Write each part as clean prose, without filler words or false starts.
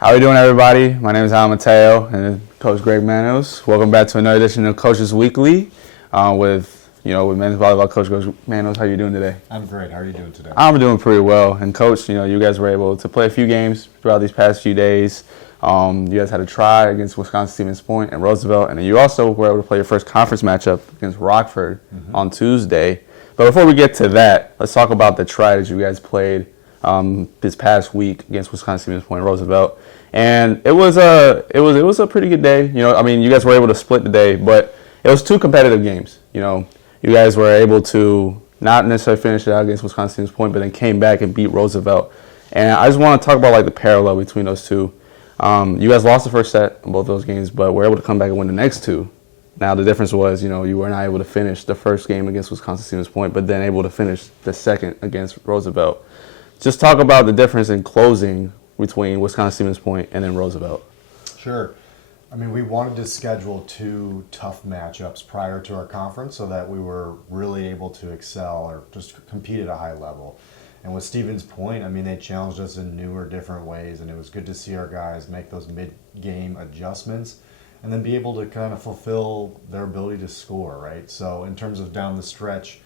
How are you doing, everybody? My name is Al Mateo and Coach Greg Manos. Welcome back to another edition of Coaches Weekly with men's volleyball coach Coach Manos. How are you doing today? I'm great. How are you doing today? I'm doing pretty well. And Coach, you guys were able to play a few games throughout these past few days. You guys had a try against Wisconsin-Stevens Point and Roosevelt, and then you also were able to play your first conference matchup against Rockford on Tuesday. But before we get to that, let's talk about the try that you guys played this past week against Wisconsin-Stevens Point and Roosevelt. And it was a pretty good day. You guys were able to split the day, but it was two competitive games. You guys were able to not necessarily finish it out against Wisconsin-Stevens Point, but then came back and beat Roosevelt. And I just want to talk about the parallel between those two. You guys lost the first set in both those games, but were able to come back and win the next two. Now the difference was, you were not able to finish the first game against Wisconsin-Stevens Point, but then able to finish the second against Roosevelt. Just talk about the difference in closing between Wisconsin-Stevens Point and then Roosevelt. Sure. We wanted to schedule two tough matchups prior to our conference so that we were really able to excel or just compete at a high level. And with Stevens Point, they challenged us in newer, different ways, and it was good to see our guys make those mid-game adjustments and then be able to kind of fulfill their ability to score, right? So in terms of down the stretch,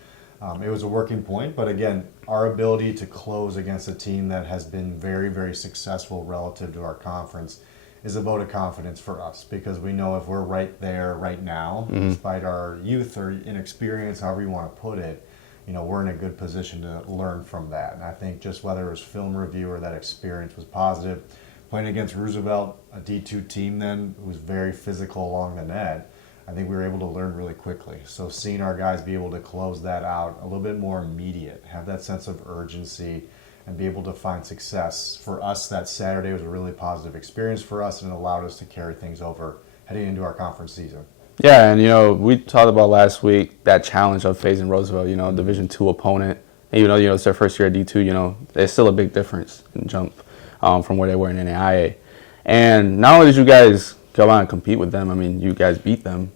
it was a working point, but again, our ability to close against a team that has been very, very successful relative to our conference is a vote of confidence for us, because we know if we're right there right now, despite our youth or inexperience, however you want to put it, we're in a good position to learn from that. And I think just whether it was film review or that experience was positive. Playing against Roosevelt, a D2 team then, who was very physical along the net, I think we were able to learn really quickly. So seeing our guys be able to close that out a little bit more immediate, have that sense of urgency, and be able to find success. For us, that Saturday was a really positive experience for us, and it allowed us to carry things over heading into our conference season. Yeah, and we talked about last week that challenge of facing Roosevelt, Division II opponent. And even though it's their first year at D2, there's still a big difference in jump from where they were in NAIA. And not only did you guys go out and compete with them, you guys beat them.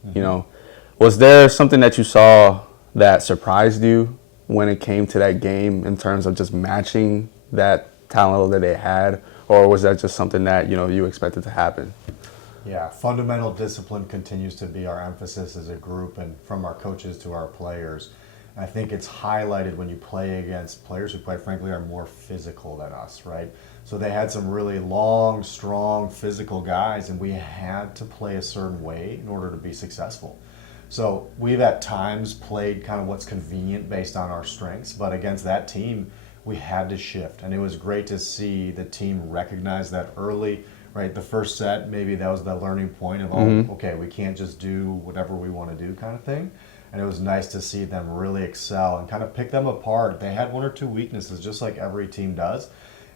Was there something that you saw that surprised you when it came to that game in terms of just matching that talent level that they had, or was that just something that you expected to happen? Yeah, fundamental discipline continues to be our emphasis as a group, and from our coaches to our players. And I think it's highlighted when you play against players who, quite frankly, are more physical than us, right? So they had some really long, strong, physical guys, and we had to play a certain way in order to be successful. So we've at times played kind of what's convenient based on our strengths, but against that team, we had to shift. And it was great to see the team recognize that early, right? The first set, maybe that was the learning point of, okay, we can't just do whatever we want to do kind of thing. And it was nice to see them really excel and kind of pick them apart. They had one or two weaknesses, just like every team does.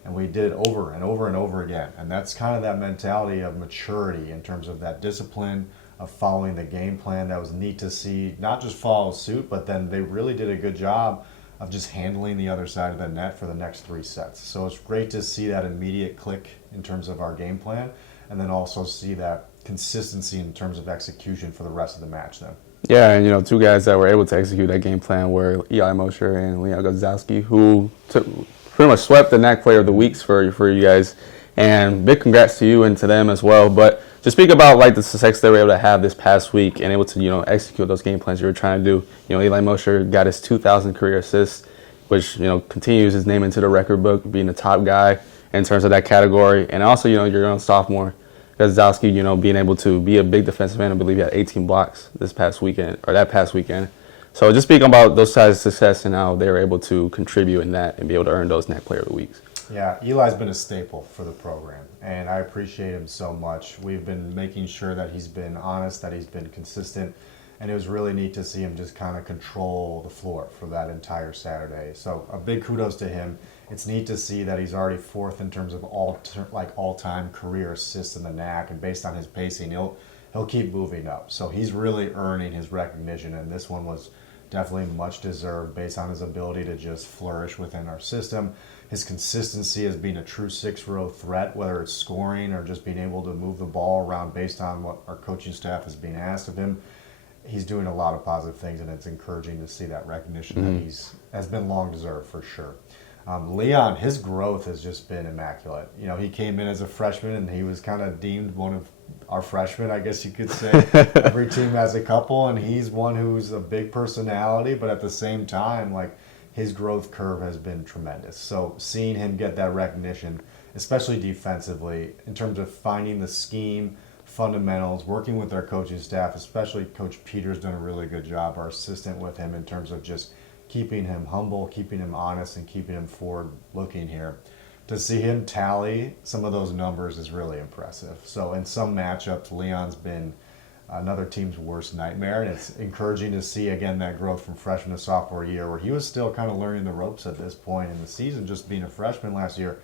And we did it over and over and over again. And that's kind of that mentality of maturity in terms of that discipline of following the game plan. That was neat to see, not just follow suit, but then they really did a good job of just handling the other side of the net for the next three sets. So it's great to see that immediate click in terms of our game plan, and then also see that consistency in terms of execution for the rest of the match then. Yeah, and two guys that were able to execute that game plan were Eli Mosher and Leon Gozowski, who pretty much swept the NAC Player of the Weeks for you guys. And big congrats to you and to them as well. But to speak about the success they were able to have this past week and able to execute those game plans you were trying to do. Eli Mosher got his 2,000 career assists, which continues his name into the record book, being the top guy in terms of that category. And also your own sophomore Gazowski, being able to be a big defensive end. I believe he had 18 blocks that past weekend. So just speaking about those sides of success and how they were able to contribute in that and be able to earn those NAC Player of the Weeks. Yeah, Eli's been a staple for the program, and I appreciate him so much. We've been making sure that he's been honest, that he's been consistent, and it was really neat to see him just kind of control the floor for that entire Saturday. So a big kudos to him. It's neat to see that he's already fourth in terms of all-time career assists in the NAC, and based on his pacing, he'll keep moving up. So he's really earning his recognition, and this one was definitely much deserved based on his ability to just flourish within our system. His consistency as being a true six-row threat, whether it's scoring or just being able to move the ball around based on what our coaching staff is being asked of him. He's doing a lot of positive things, and it's encouraging to see that recognition that has been long deserved for sure. Leon, his growth has just been immaculate. He came in as a freshman and he was kind of deemed one of our freshmen, I guess you could say. Every team has a couple, and he's one who's a big personality, but at the same time, like, his growth curve has been tremendous. So seeing him get that recognition, especially defensively, in terms of finding the scheme, fundamentals, working with our coaching staff, especially Coach Peter's done a really good job, our assistant, with him in terms of just keeping him humble, keeping him honest, and keeping him forward looking here. To see him tally some of those numbers is really impressive. So in some matchups, Leon's been another team's worst nightmare, and it's encouraging to see again that growth from freshman to sophomore year, where he was still kind of learning the ropes at this point in the season, just being a freshman last year,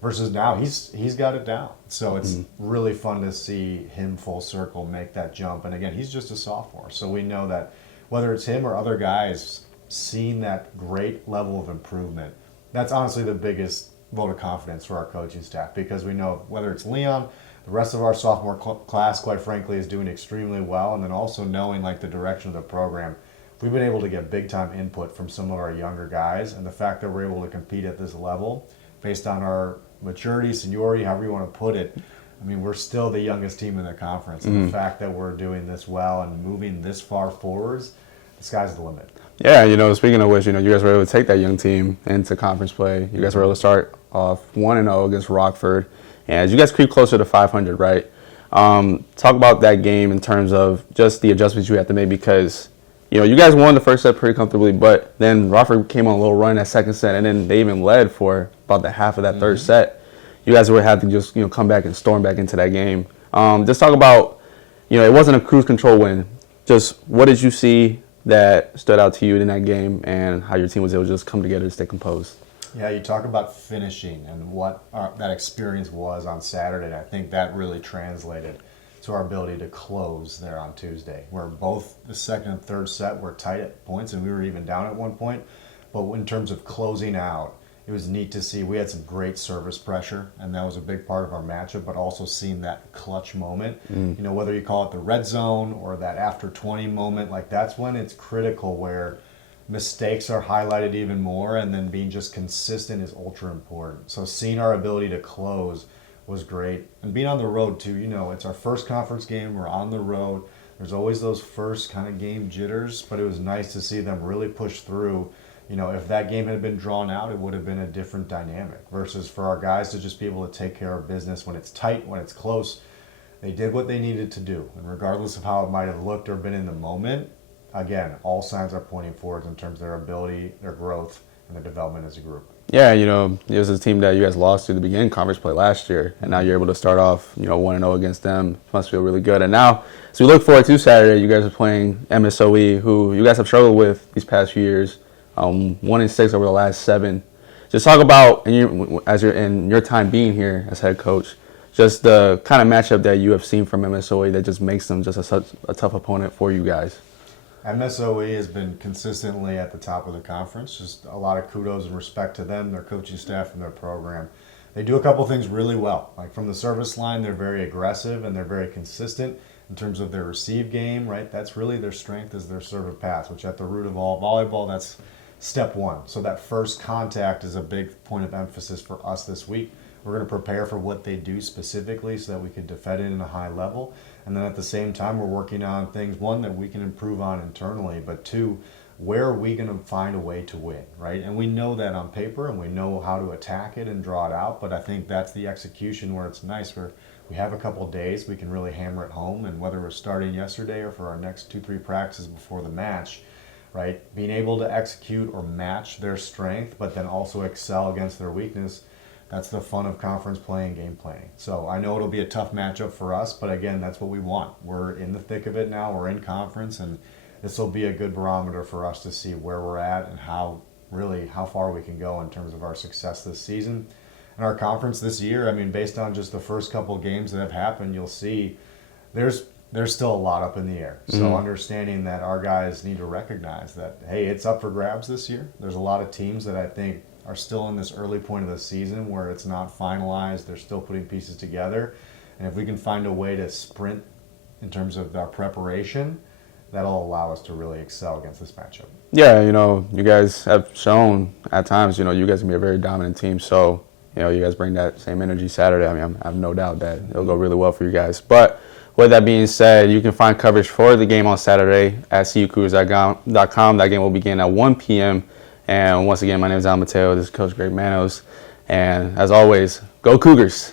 versus now he's got it down. So it's really fun to see him full circle make that jump. And again, he's just a sophomore, so we know that whether it's him or other guys seeing that great level of improvement, that's honestly the biggest vote of confidence for our coaching staff, because we know whether it's Leon, the rest of our sophomore class, quite frankly, is doing extremely well. And then also knowing like the direction of the program, we've been able to get big time input from some of our younger guys, and the fact that we're able to compete at this level based on our maturity, seniority, however you want to put it. I mean, we're still the youngest team in the conference, and the fact that we're doing this well and moving this far forwards, the sky's the limit. Yeah, speaking of which, you guys were able to take that young team into conference play. You guys were able to start off 1-0 against Rockford. And as you guys creep closer to 500, right? Talk about that game in terms of just the adjustments you had to make, because, you guys won the first set pretty comfortably, but then Rockford came on a little run that second set, and then they even led for about the half of that third set. You guys would have to just, come back and storm back into that game. Just talk about, it wasn't a cruise control win. Just what did you see that stood out to you in that game, and how your team was able to just come together and stay composed? Yeah, you talk about finishing and what that experience was on Saturday, and I think that really translated to our ability to close there on Tuesday, where both the second and third set were tight at points, and we were even down at one point. But in terms of closing out, it was neat to see. We had some great service pressure, and that was a big part of our matchup, but also seeing that clutch moment, whether you call it the red zone or that after 20 moment, like that's when it's critical, where mistakes are highlighted even more, and then being just consistent is ultra important. So seeing our ability to close was great. And being on the road too, it's our first conference game, we're on the road. There's always those first kind of game jitters, but it was nice to see them really push through. If that game had been drawn out, it would have been a different dynamic, versus for our guys to just be able to take care of business when it's tight, when it's close. They did what they needed to do, and regardless of how it might have looked or been in the moment, again, all signs are pointing forward in terms of their ability, their growth, and their development as a group. Yeah, it was a team that you guys lost to the beginning conference play last year, and now you're able to start off, 1-0 against them. Must feel really good. And now, as we look forward to Saturday, you guys are playing MSOE, who you guys have struggled with these past few years, 1-6 over the last 7. Just talk about, as you're in your time being here as head coach, just the kind of matchup that you have seen from MSOE that just makes them just such a tough opponent for you guys. MSOE has been consistently at the top of the conference. Just a lot of kudos and respect to them, their coaching staff, and their program. They do a couple things really well. Like from the service line, they're very aggressive and they're very consistent in terms of their receive game, right? That's really their strength, is their serve pass, which at the root of all volleyball, that's step one. So that first contact is a big point of emphasis for us this week. We're going to prepare for what they do specifically so that we can defend it in a high level. And then at the same time, we're working on things, one, that we can improve on internally, but two, where are we going to find a way to win, right? And we know that on paper, and we know how to attack it and draw it out, but I think that's the execution where it's nice, where we have a couple days, we can really hammer it home, and whether we're starting yesterday or for our next 2-3 practices before the match, right? Being able to execute or match their strength, but then also excel against their weakness. That's the fun of conference play and game planning. So I know it'll be a tough matchup for us, but again, that's what we want. We're in the thick of it now. We're in conference, and this will be a good barometer for us to see where we're at and how far we can go in terms of our success this season. And our conference this year, I mean, based on just the first couple of games that have happened, you'll see there's still a lot up in the air. So understanding that our guys need to recognize that, hey, it's up for grabs this year. There's a lot of teams that I think are still in this early point of the season where it's not finalized. They're still putting pieces together. And if we can find a way to sprint in terms of our preparation, that'll allow us to really excel against this matchup. Yeah, you guys have shown at times, you guys can be a very dominant team. So, you guys bring that same energy Saturday. I mean, I have no doubt that it'll go really well for you guys. But with that being said, you can find coverage for the game on Saturday at CUCougars.com. That game will begin at 1 p.m. And once again, my name is Al Mateo. This is Coach Greg Manos. And as always, go Cougars.